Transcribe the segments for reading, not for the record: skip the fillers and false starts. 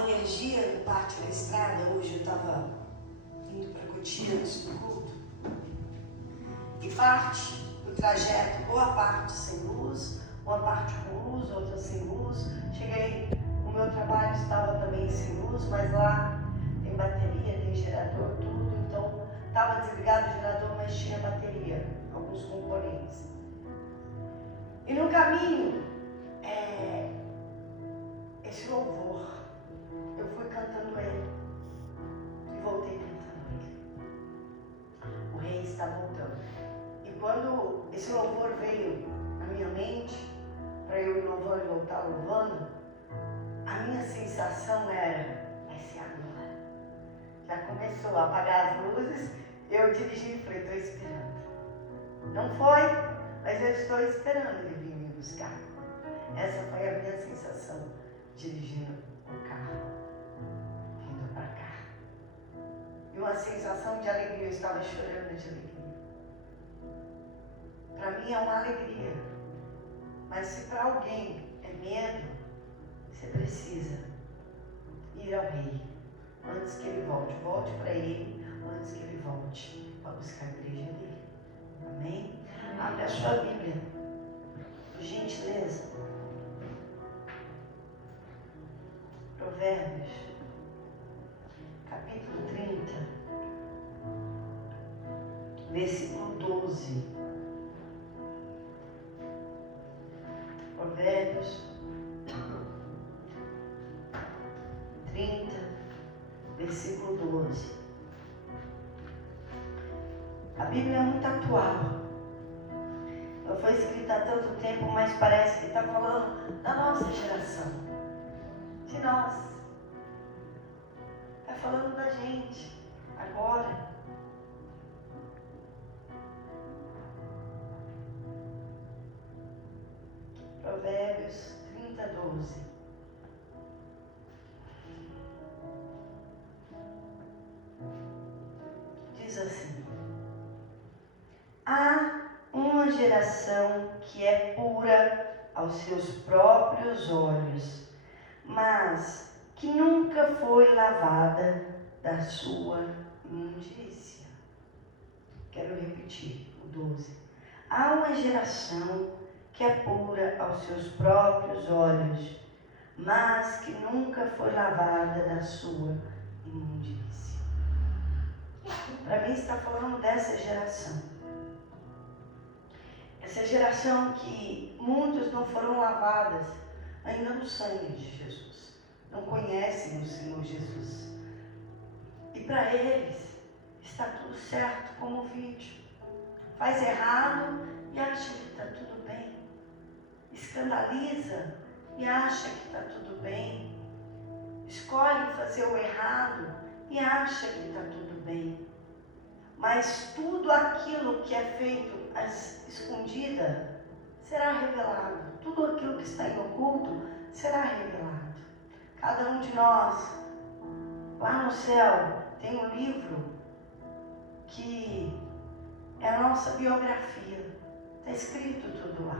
energia no pátio da estrada. Hoje eu estava indo para Cotias no culto. E parte do trajeto, boa parte sem luz, uma parte com luz, outra sem luz. Cheguei, o meu trabalho estava também sem luz, mas lá tem bateria, tem gerador, tudo. Então estava desligado o gerador, mas tinha bateria, alguns componentes. E no caminho, esse louvor, eu fui cantando ele e voltei cantando ele. O rei está voltando. E quando esse louvor veio na minha mente, para eu ir louvando e voltar louvando, a minha sensação era, vai ser agora. Já começou a apagar as luzes, eu dirigi e falei, estou esperando. Não foi, mas eu estou esperando ele vir me buscar. Essa foi a minha sensação, dirigindo o carro, vindo para cá. E uma sensação de alegria, eu estava chorando de alegria. Para mim é uma alegria, mas se para alguém é medo, você precisa ir ao rei, antes que ele volte. Volte para ele, antes que ele volte para buscar a igreja dele. Amém? Abre a sua Bíblia, por gentileza. Provérbios, capítulo 30, versículo 12. Provérbios 30, versículo 12. A Bíblia é muito atual. Ela foi escrita há tanto tempo, mas parece que está falando da nossa geração. De nós. Está falando da gente. Agora. Provérbios 30, 12. Diz assim: há uma geração que é pura aos seus próprios olhos, mas que nunca foi lavada da sua imundícia. Quero repetir o 12. Há uma geração que é pura aos seus próprios olhos, mas que nunca foi lavada da sua imundícia. Para mim está falando dessa geração. Essa geração que muitos não foram lavadas ainda no sangue de Jesus. Não conhecem o Senhor Jesus. E para eles está tudo certo como o vídeo. Faz errado e acha que está tudo bem. Escandaliza e acha que está tudo bem. Escolhe fazer o errado e acha que está tudo bem. Mas tudo aquilo que é feito escondida será revelado. Tudo aquilo que está em oculto será revelado. Cada um de nós, lá no céu, tem um livro que é a nossa biografia. Está escrito tudo lá.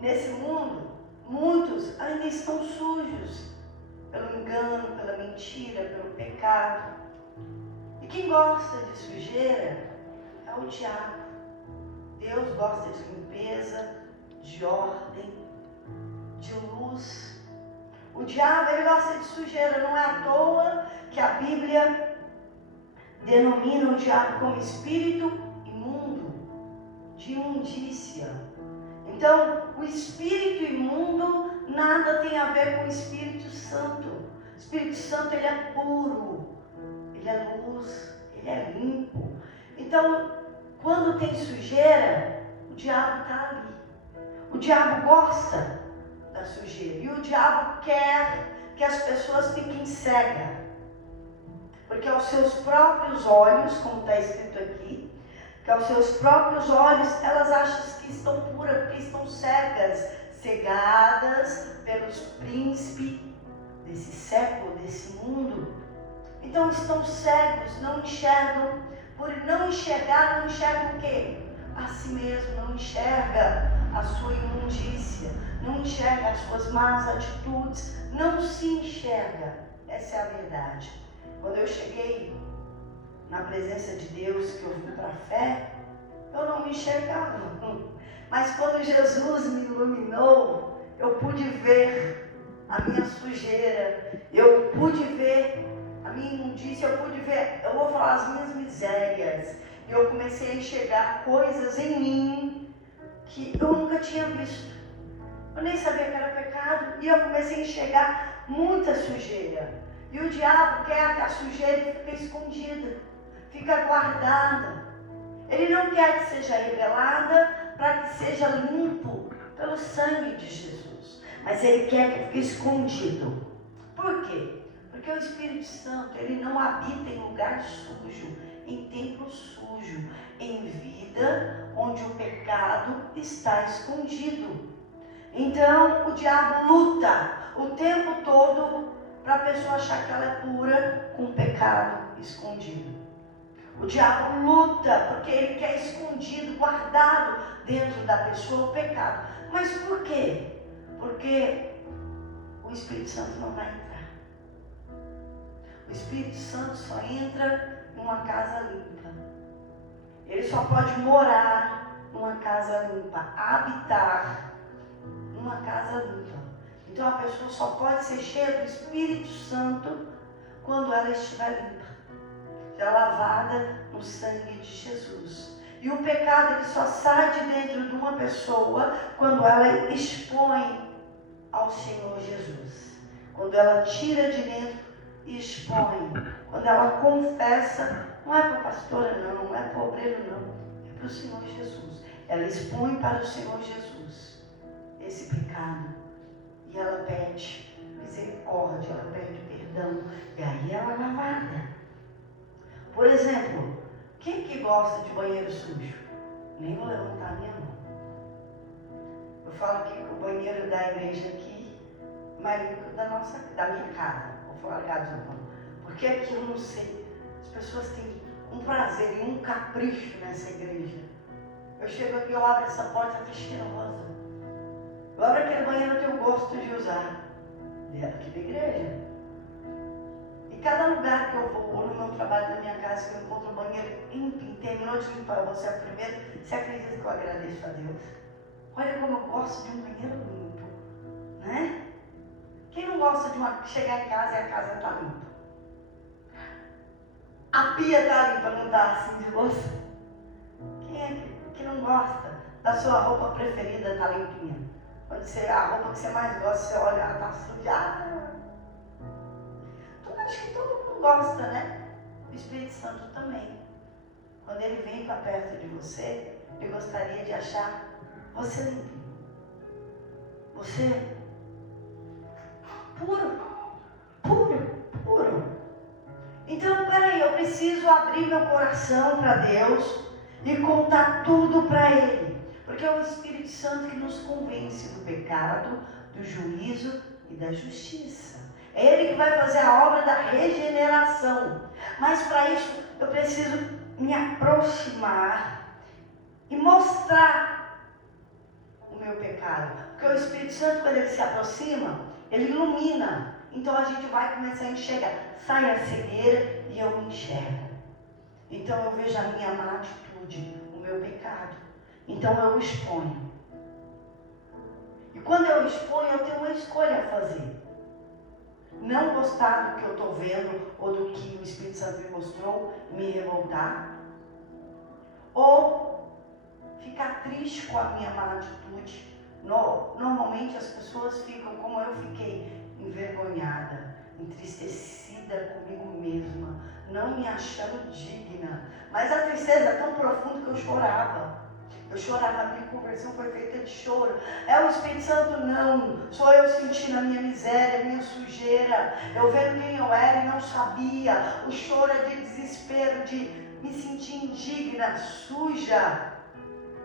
Nesse mundo, muitos ainda estão sujos pelo engano, pela mentira, pelo pecado. E quem gosta de sujeira é o diabo. Deus gosta de limpeza, de ordem, de luz. O diabo, ele gosta de sujeira. Não é à toa que a Bíblia denomina o diabo como espírito imundo, de imundícia. Então, o espírito imundo nada tem a ver com o Espírito Santo. O Espírito Santo, ele é puro, ele é luz, ele é limpo. Então, quando tem sujeira, o diabo está ali. O diabo gosta da sujeira. E o diabo quer que as pessoas fiquem cegas. Porque aos seus próprios olhos, como está escrito aqui, que aos seus próprios olhos elas acham que estão puras, porque estão cegas, cegadas pelos príncipes desse século, desse mundo. Então estão cegos, não enxergam. Por não enxergar, não enxergam o quê? A si mesmo, não enxerga a sua imundícia, não enxerga as suas más atitudes, não se enxerga. Essa é a verdade. Quando eu cheguei na presença de Deus, que eu vim para a fé, eu não me enxergava. Mas quando Jesus me iluminou, eu pude ver a minha sujeira, eu pude ver a minha imundícia, eu pude ver, eu vou falar, as minhas misérias. E eu comecei a enxergar coisas em mim que eu nunca tinha visto. Eu nem sabia que era pecado, e eu comecei a enxergar muita sujeira. E o diabo quer que a sujeira fique escondida, fica guardada. Ele não quer que seja revelada para que seja limpo pelo sangue de Jesus. Mas ele quer que fique escondido. Por quê? Porque o Espírito Santo, ele não habita em lugar sujo, em templo sujo, em vida onde o pecado está escondido. Então o diabo luta o tempo todo para a pessoa achar que ela é pura com o pecado escondido. O diabo luta porque ele quer escondido, guardado dentro da pessoa o pecado. Mas por quê? Porque o Espírito Santo não vai entrar. O Espírito Santo só entra numa casa limpa. Ele só pode morar numa casa limpa, habitar numa casa limpa. Então a pessoa só pode ser cheia do Espírito Santo quando ela estiver limpa, já lavada no sangue de Jesus. E o pecado, ele só sai de dentro de uma pessoa quando ela expõe ao Senhor Jesus. Quando ela tira de dentro e expõe. Quando ela confessa, não é para a pastora não, não é para o obreiro não, é para o Senhor Jesus. Ela expõe para o Senhor Jesus esse pecado. E ela pede misericórdia, ela pede perdão. E aí ela é lavada. Por exemplo, quem que gosta de banheiro sujo? Nem vou levantar a minha mão. Eu falo aqui que o banheiro da igreja aqui é mais limpo da minha casa. Vou falar ligado não. Porque aqui eu não sei. As pessoas têm um prazer e um capricho nessa igreja. Eu chego aqui, eu abro essa porta, está cheirosa. Eu abro aquele banheiro, eu tenho gosto de usar. Aqui da igreja. Cada lugar que eu vou, ou no meu trabalho, na minha casa, que eu encontro um banheiro limpo, terminou de limpar, você é o primeiro, você acredita que eu agradeço a Deus? Olha como eu gosto de um banheiro limpo, né? Quem não gosta de chegar em casa e a casa está limpa? A pia está limpa, não está assim de louça? Quem é que não gosta da sua roupa preferida estar limpinha? Quando a roupa que você mais gosta, você olha, ela está sujada. Acho que todo mundo gosta, né? O Espírito Santo também. Quando ele vem para perto de você, ele gostaria de achar você limpo. Você puro. Então, peraí, eu preciso abrir meu coração para Deus e contar tudo para Ele. Porque é o Espírito Santo que nos convence do pecado, do juízo e da justiça. É Ele que vai fazer a obra da regeneração. Mas para isso eu preciso me aproximar e mostrar o meu pecado. Porque o Espírito Santo, quando ele se aproxima, ele ilumina. Então a gente vai começar a enxergar. Sai a cegueira e eu me enxergo. Então eu vejo a minha má atitude, o meu pecado. Então eu exponho. E quando eu exponho, eu tenho uma escolha a fazer. Não gostar do que eu estou vendo ou do que o Espírito Santo me mostrou, me revoltar. Ou ficar triste com a minha má atitude. Normalmente as pessoas ficam como eu fiquei, envergonhada, entristecida comigo mesma, não me achando digna. Mas a tristeza é tão profunda que eu chorava. A minha conversão foi feita de choro. É o Espírito Santo? Não. Sou eu sentindo a minha miséria, a minha sujeira. Eu vendo quem eu era e não sabia. O choro é de desespero, de me sentir indigna, suja.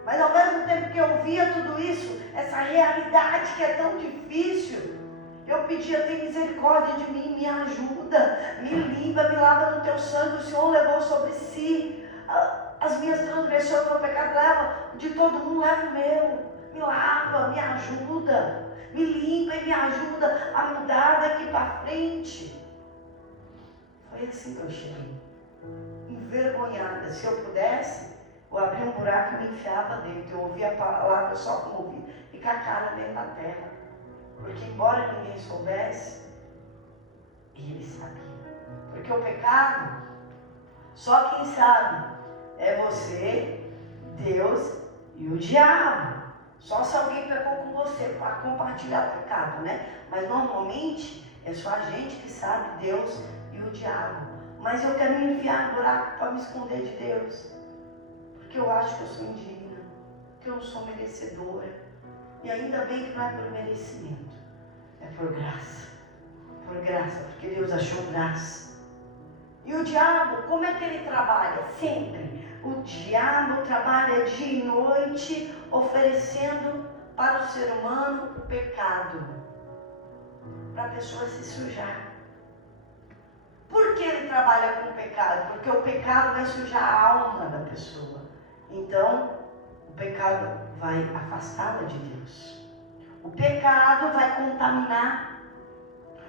Mas ao mesmo tempo que eu via tudo isso, essa realidade que é tão difícil, eu pedia, tem misericórdia de mim, me ajuda, me limpa, me lava no teu sangue. O Senhor levou sobre si as minhas transgressões, o meu pecado, leva de todo mundo, leva o meu, me lava, me ajuda. me limpa e me ajuda a mudar daqui para frente. Foi assim que eu cheguei, envergonhada. Se eu pudesse, eu abria um buraco e me enfiava dentro. Eu ouvia a palavra só como ouvia, e com a cara dentro da terra. Porque embora ninguém soubesse, ele sabia. Porque o pecado, só quem sabe é você, Deus e o diabo. Só se alguém pecou com você para compartilhar o pecado, né? Mas normalmente é só a gente que sabe, Deus e o diabo. Mas eu quero me enfiar no buraco para me esconder de Deus. Porque eu acho que eu sou indigna, que eu não sou merecedora. E ainda bem que não é por merecimento, é por graça. Por graça, porque Deus achou graça. E o diabo, como é que ele trabalha? Sempre. O diabo trabalha dia e noite, oferecendo para o ser humano o pecado, para a pessoa se sujar. Por que ele trabalha com o pecado? Porque o pecado vai sujar a alma da pessoa. Então, o pecado vai afastá-la de Deus. O pecado vai contaminar.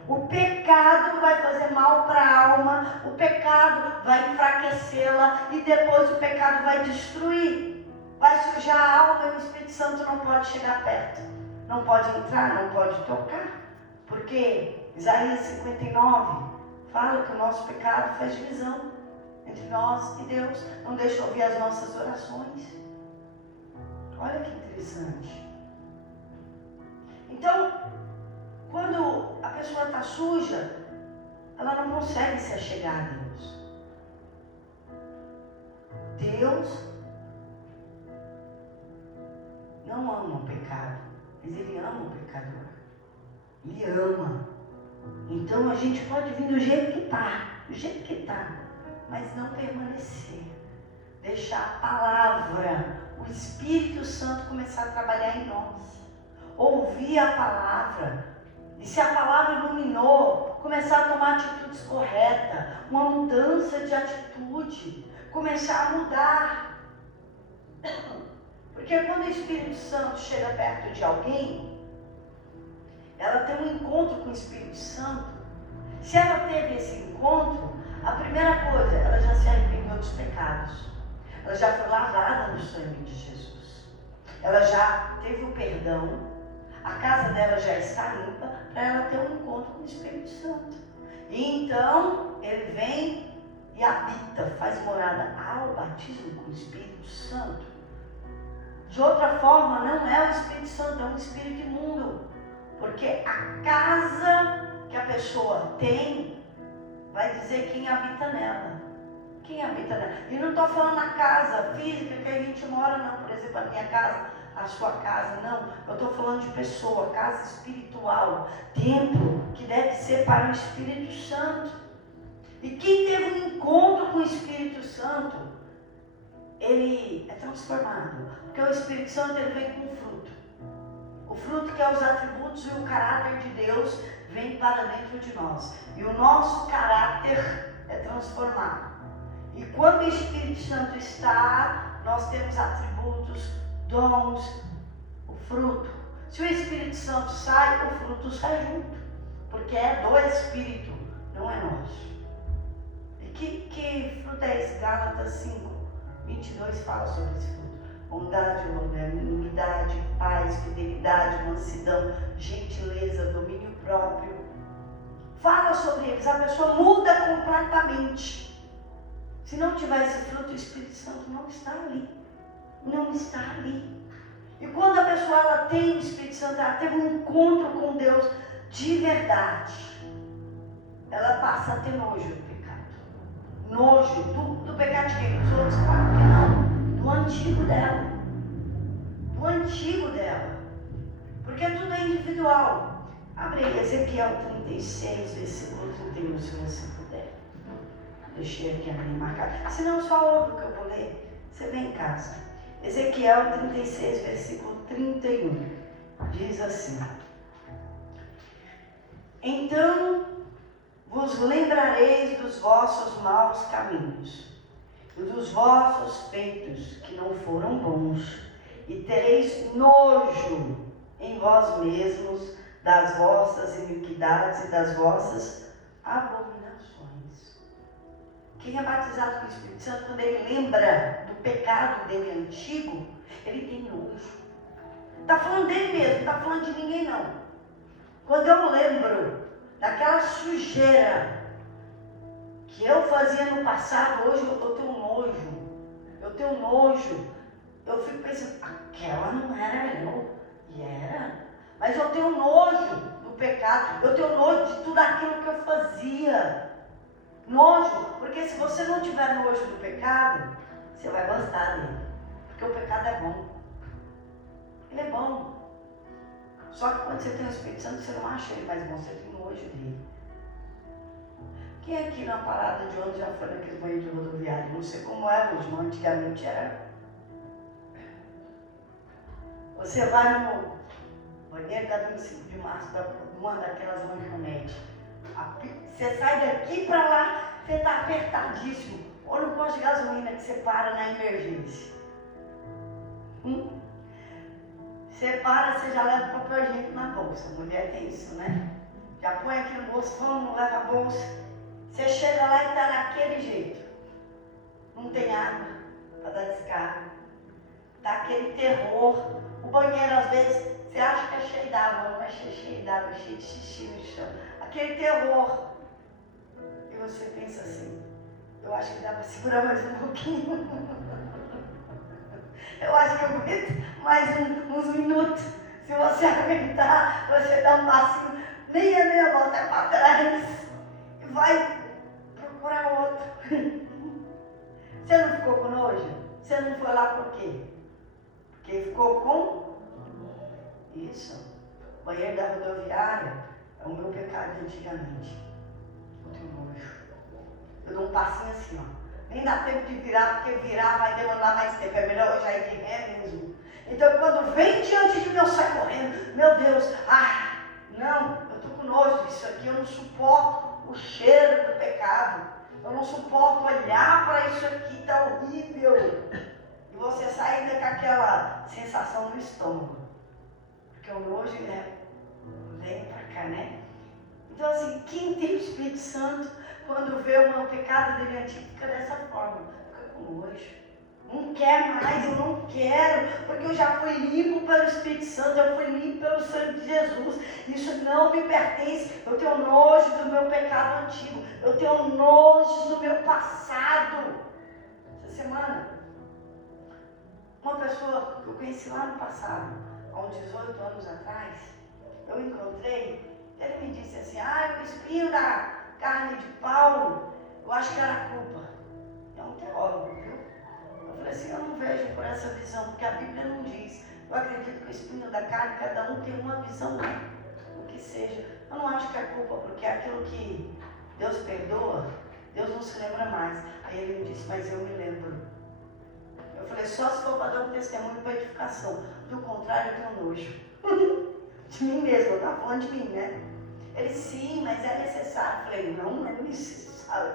O pecado vai fazer mal para a alma, o pecado vai enfraquecê-la e depois o pecado vai destruir, vai sujar a alma e o Espírito Santo não pode chegar perto, não pode entrar, não pode tocar, porque Isaías 59 fala que o nosso pecado faz divisão entre nós e Deus, não deixa ouvir as nossas orações. Olha que interessante. Então, quando a pessoa está suja, ela não consegue se achegar a Deus. Deus não ama o pecado, mas Ele ama o pecador. Ele ama. Então a gente pode vir do jeito que está, mas não permanecer. Deixar a palavra, o Espírito Santo começar a trabalhar em nós. Ouvir a palavra. E se a palavra iluminou, começar a tomar atitudes corretas, uma mudança de atitude, começar a mudar. Porque quando o Espírito Santo chega perto de alguém, ela tem um encontro com o Espírito Santo. Se ela teve esse encontro, a primeira coisa, ela já se arrependeu dos pecados. Ela já foi lavada no sangue de Jesus. Ela já teve o perdão. A casa dela já está limpa para ela ter um encontro com o Espírito Santo. E então, ele vem e habita, faz morada ao batismo com o Espírito Santo. De outra forma, não é o Espírito Santo, é um espírito imundo. Porque a casa que a pessoa tem, vai dizer quem habita nela. Quem habita nela. E não estou falando na casa física que a gente mora, não. Por exemplo, a minha casa, a sua casa, não. Eu estou falando de pessoa, casa espiritual, templo que deve ser para o Espírito Santo. E quem teve um encontro com o Espírito Santo, ele é transformado. Porque o Espírito Santo, ele vem com fruto. O fruto que é os atributos e o caráter de Deus vem para dentro de nós. E o nosso caráter é transformado. E quando o Espírito Santo está, nós temos atributos, dons, o fruto. Se o Espírito Santo sai, o fruto sai junto, porque é do Espírito, não é nosso. E que fruto é esse? Gálatas 5, 22 fala sobre esse fruto. Bondade, longanimidade, paz, fidelidade, mansidão, gentileza, domínio próprio. Fala sobre eles, a pessoa muda completamente. Se não tiver esse fruto, o Espírito Santo não está ali. Não está ali. E quando a pessoa ela tem o Espírito Santo, ela teve um encontro com Deus de verdade, ela passa a ter nojo do pecado. Nojo do pecado de quem? Dos outros? Claro que não. Do antigo dela. Do antigo dela. Porque tudo é individual. Abre aí, Ezequiel 36, versículo 31, se você puder. Deixei aqui a minha marcada. Se não, só ouve o que eu vou ler. Você vem em casa. Ezequiel 36, versículo 31. Diz assim: Então vos lembrareis dos vossos maus caminhos e dos vossos feitos que não foram bons, e tereis nojo em vós mesmos das vossas iniquidades e das vossas abominações. Quem é batizado com o Espírito Santo, quando ele lembra do pecado dele antigo, ele tem nojo. Está falando dele mesmo, não está falando de ninguém não. Quando eu lembro daquela sujeira que eu fazia no passado, hoje eu tenho nojo. Eu tenho nojo. Eu fico pensando, aquela não era eu. E era. Mas eu tenho nojo do pecado. Eu tenho nojo de tudo aquilo que eu fazia. Nojo. Porque se você não tiver nojo do pecado, você vai gostar dele. Porque o pecado é bom. Ele é bom. Só que quando você tem o Espírito Santo, você não acha ele mais bom, você tem nojo dele. Quem aqui na parada de ônibus já foi naquele banheiro de rodoviário? Não sei como é hoje, mas antigamente era. Você vai no banheiro da 25 de março, uma daquelas lanchonetes. Você sai daqui para lá, você está apertadíssimo. Ou no posto de gasolina que você para na emergência. Você para, você já leva o papel higiênico na bolsa. Mulher tem isso, né? Já põe aqui no bolso, não leva a bolsa. Você chega lá e está daquele jeito. Não tem água para dar descarga. Está aquele terror. O banheiro, às vezes, você acha que é cheio d'água, não é cheio d'água, é cheio de xixi no chão. Aquele terror. E você pensa assim, eu acho que dá para segurar mais um pouquinho. Eu acho que eu aguento mais uns minutos. Se você aguentar, você dá um passinho, meia volta para trás e vai procurar outro. Você não ficou com nojo? Você não foi lá por quê? Porque ficou com isso. O banheiro da rodoviária é o meu pecado de antigamente. Eu tenho nojo. Eu dou um passinho assim, ó. Nem dá tempo de virar, porque virar vai demorar mais tempo. É melhor eu já ir de ré mesmo. Então quando vem diante de mim, eu saio correndo. Meu Deus, não, eu estou com nojo disso aqui, eu não suporto o cheiro do pecado. Eu não suporto olhar para isso aqui, está horrível. E você sai ainda com aquela sensação no estômago. Porque o nojo vem para cá, né? Então assim, quem tem o Espírito Santo, quando vê o meu pecado dele antigo, fica dessa forma, fica com nojo. Não quer mais, eu não quero, porque eu já fui limpo pelo Espírito Santo, eu fui limpo pelo sangue de Jesus. Isso não me pertence. Eu tenho nojo do meu pecado antigo, eu tenho nojo do meu passado. Essa semana, uma pessoa que eu conheci lá no passado, há uns 18 anos atrás, eu encontrei, ele me disse assim, o espinho da carne de Paulo, eu acho que era culpa. É um teólogo, viu? Eu falei assim, eu não vejo por essa visão, porque a Bíblia não diz. Eu acredito que o espinho da carne, cada um tem uma visão, o que seja. Eu não acho que é culpa, porque é aquilo que Deus perdoa, Deus não se lembra mais. Aí ele me disse, mas eu me lembro. Eu falei, só se for para dar um testemunho para edificação. Do contrário, eu tenho nojo. De mim mesmo, eu estava falando de mim, né? Ele, sim, mas é necessário. Eu falei, não é necessário.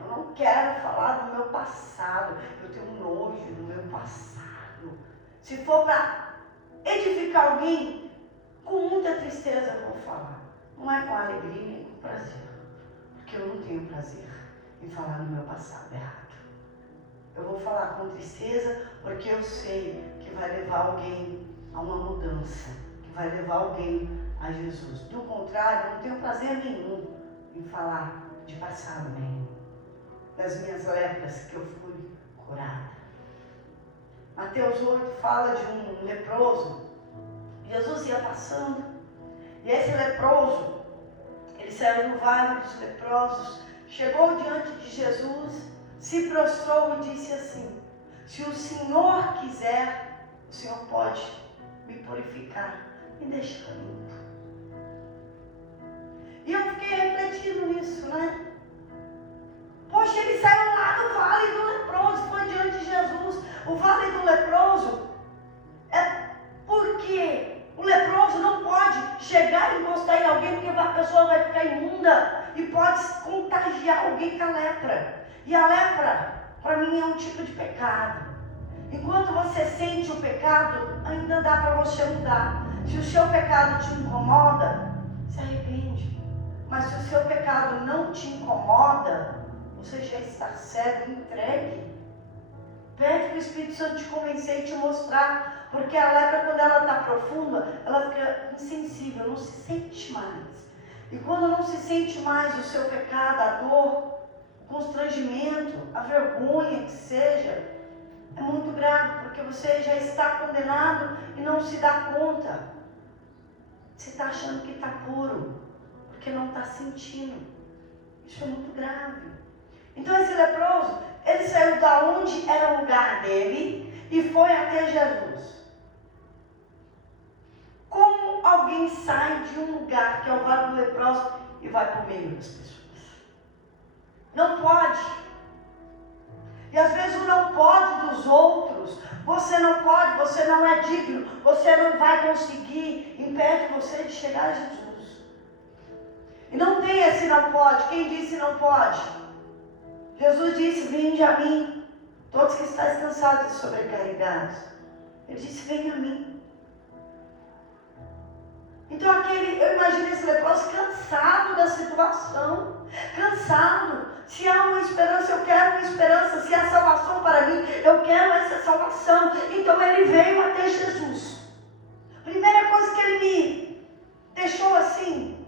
Eu não quero falar do meu passado. Eu tenho nojo do meu passado. Se for para edificar alguém, com muita tristeza eu vou falar. Não é com alegria nem com prazer. Porque eu não tenho prazer em falar do meu passado errado. Eu vou falar com tristeza porque eu sei que vai levar alguém a uma mudança. Que vai levar alguém a Jesus. Do contrário, eu não tenho prazer nenhum em falar de passado nenhum. Das minhas lepras que eu fui curada. Mateus 8 fala de um leproso. Jesus ia passando. E esse leproso, ele saiu no vale dos leprosos, chegou diante de Jesus, se prostrou e disse assim, se o Senhor quiser, o Senhor pode me purificar, me deixar limpo. E eu fiquei refletindo nisso, né? Poxa, ele saiu lá do vale do leproso, foi diante de Jesus. O vale do leproso é porque o leproso não pode chegar e encostar em alguém, porque a pessoa vai ficar imunda e pode contagiar alguém com a lepra. E a lepra, para mim, é um tipo de pecado. Enquanto você sente o pecado, ainda dá para você mudar. Se o seu pecado te incomoda, se arrepende. Mas se o seu pecado não te incomoda, você já está cego, entregue. Pede para o Espírito Santo te convencer e te mostrar. Porque a lepra, quando ela está profunda, ela fica insensível, não se sente mais. E quando não se sente mais o seu pecado, a dor, o constrangimento, a vergonha que seja, é muito grave, porque você já está condenado e não se dá conta. Você está achando que está puro, porque não está sentindo. Isso é muito grave. Então esse leproso, ele saiu da onde era o lugar dele e foi até Jesus. Como alguém sai de um lugar que é o vale do leproso e vai para o meio das pessoas? Não pode. E às vezes o não pode dos outros, você não pode, você não é digno, você não vai conseguir, impede você de chegar a Jesus. E não tem esse não pode. Quem disse não pode? Jesus disse: vinde a mim, todos que estáis cansados e sobrecarregados. Ele disse: venha a mim. Então eu imagino esse leproso cansado da situação, cansado. Se há uma esperança, eu quero uma esperança. Se há salvação para mim, eu quero essa salvação. Então ele veio até Jesus. Primeira coisa que ele me deixou assim,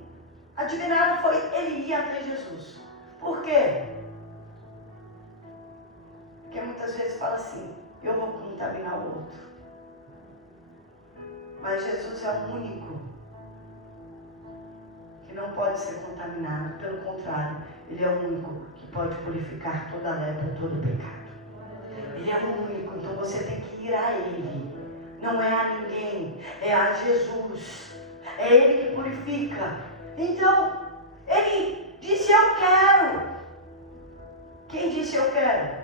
admirado, foi ele ir até Jesus. Por quê? Porque muitas vezes fala assim: eu vou contaminar o outro. Mas Jesus é o único que não pode ser contaminado. Pelo contrário, ele é o único que pode purificar toda a lepra, todo o pecado. Ele é o único, então você tem que ir a ele. Não é a ninguém, é a Jesus. É ele que purifica. Então, ele disse: eu quero. Quem disse eu quero?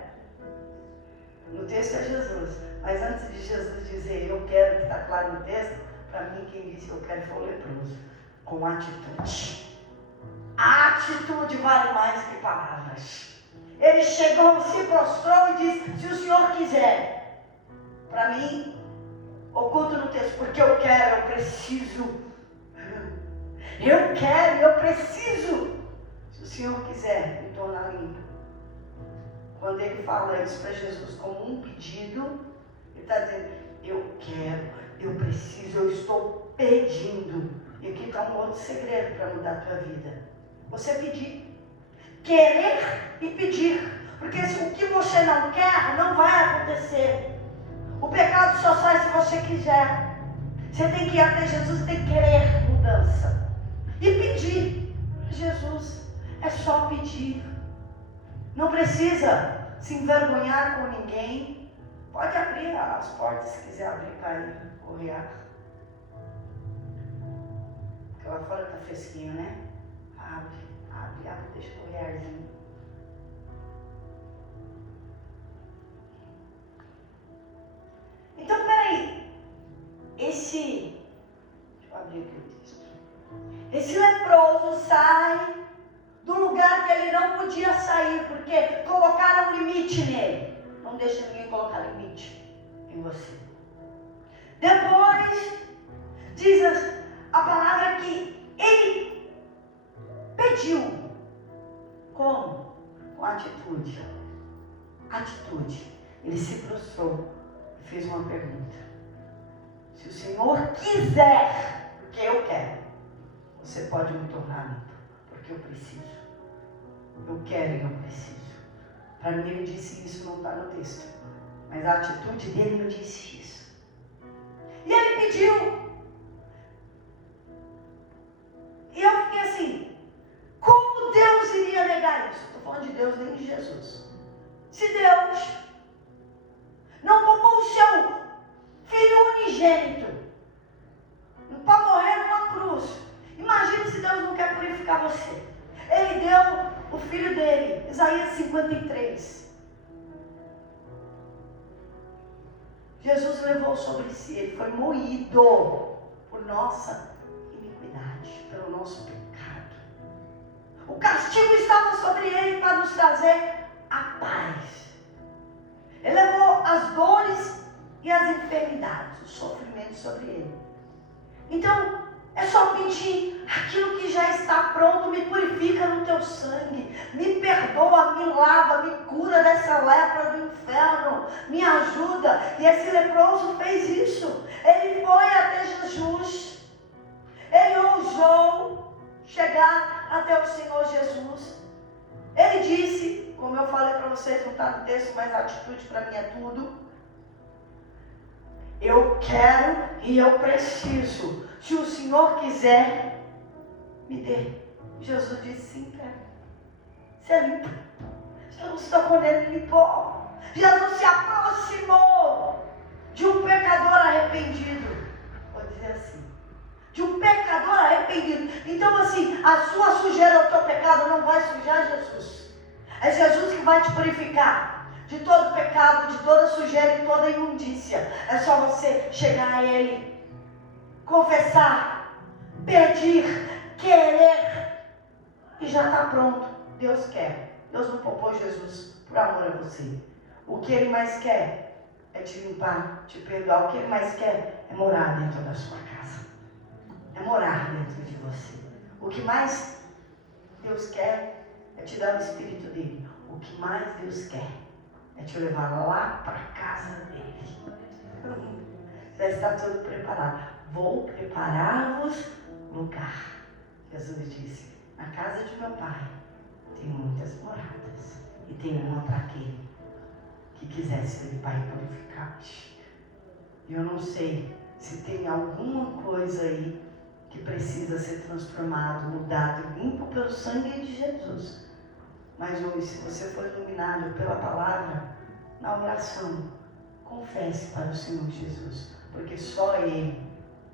No texto é Jesus. Mas antes de Jesus dizer eu quero, que está claro no texto, para mim quem disse eu quero foi o leproso. Com atitude. A atitude vale mais que palavras. Ele chegou, se prostrou e disse: se o Senhor quiser. Para mim, oculto no texto, porque eu quero, eu preciso. Eu quero, eu preciso. Se o Senhor quiser me tornar limpo. Quando ele fala isso para Jesus como um pedido, ele está dizendo: eu quero, eu preciso, eu estou pedindo. E aqui está um outro segredo para mudar a tua vida. Você pedir. Querer e pedir. Porque se o que você não quer, não vai acontecer. O pecado só sai se você quiser. Você tem que ir até Jesus e tem que querer mudança. E pedir. Jesus, é só pedir. Não precisa se envergonhar com ninguém. Pode abrir as portas se quiser abrir para ir correr. Porque lá fora está fresquinho, né? Abre, deixa o arzinho. Então, peraí. Deixa eu abrir aqui o texto. Esse leproso sai do lugar que ele não podia sair, porque colocaram limite nele. Não deixa ninguém colocar limite em você. Depois, diz a palavra que ele pediu. Como? Com atitude. Atitude. Ele se prostrou e fez uma pergunta: se o Senhor quiser, porque eu quero, você pode me tornar limpo, porque eu preciso. Eu quero e eu preciso. Para mim ele disse isso, não está no texto, mas a atitude dele me disse isso. E ele pediu. E eu fiquei assim: como Deus iria negar isso? Estou falando de Deus, nem de Jesus. Se Deus não poupou o seu filho unigênito para morrer numa cruz, imagine se Deus não quer purificar você. Ele deu o filho dele, Isaías 53. Jesus levou sobre si, ele foi moído por nossa iniquidade, pelo nosso pecado. O castigo estava sobre ele para nos trazer a paz. Ele levou as dores e as enfermidades, o sofrimento sobre ele. Então, é só pedir aquilo que já está pronto. Me purifica no teu sangue, me perdoa, me lava, me cura dessa lepra do inferno, me ajuda. E esse leproso fez isso. Ele foi até Jesus, ele ousou chegar até o Senhor Jesus. Ele disse, como eu falei para vocês, não está no texto, mas a atitude para mim é tudo. Eu quero e eu preciso. Se o Senhor quiser, me dê. Jesus disse, sim, quero. Você limpa. Jesus tocou nele e limpou. Jesus se aproximou de um pecador arrependido. Vou dizer assim, de um pecador arrependido. Então assim, a sua sujeira, o teu pecado não vai sujar Jesus. É Jesus que vai te purificar de todo pecado, de toda sujeira e toda imundícia. É só você chegar a Ele, confessar, pedir, querer, e já está pronto. Deus quer. Deus não poupou Jesus por amor a você. O que Ele mais quer é te limpar, te perdoar. O que Ele mais quer é morar dentro da sua casa, é morar dentro de você. O que mais Deus quer é te dar o Espírito dele. O que mais Deus quer é te levar lá para a casa dele. Já está tudo preparado. Vou preparar-vos lugar. Jesus disse, na casa de meu Pai tem muitas moradas, e tem uma para aquele que quiser ser Pai purificante. Eu não sei se tem alguma coisa aí que precisa ser transformado, mudado, limpo pelo sangue de Jesus. Mas hoje, se você for iluminado pela palavra, na oração, confesse para o Senhor Jesus, porque só Ele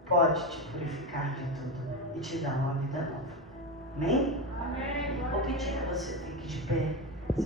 pode te purificar de tudo e te dar uma vida nova. Amém? Amém. Vou pedir que você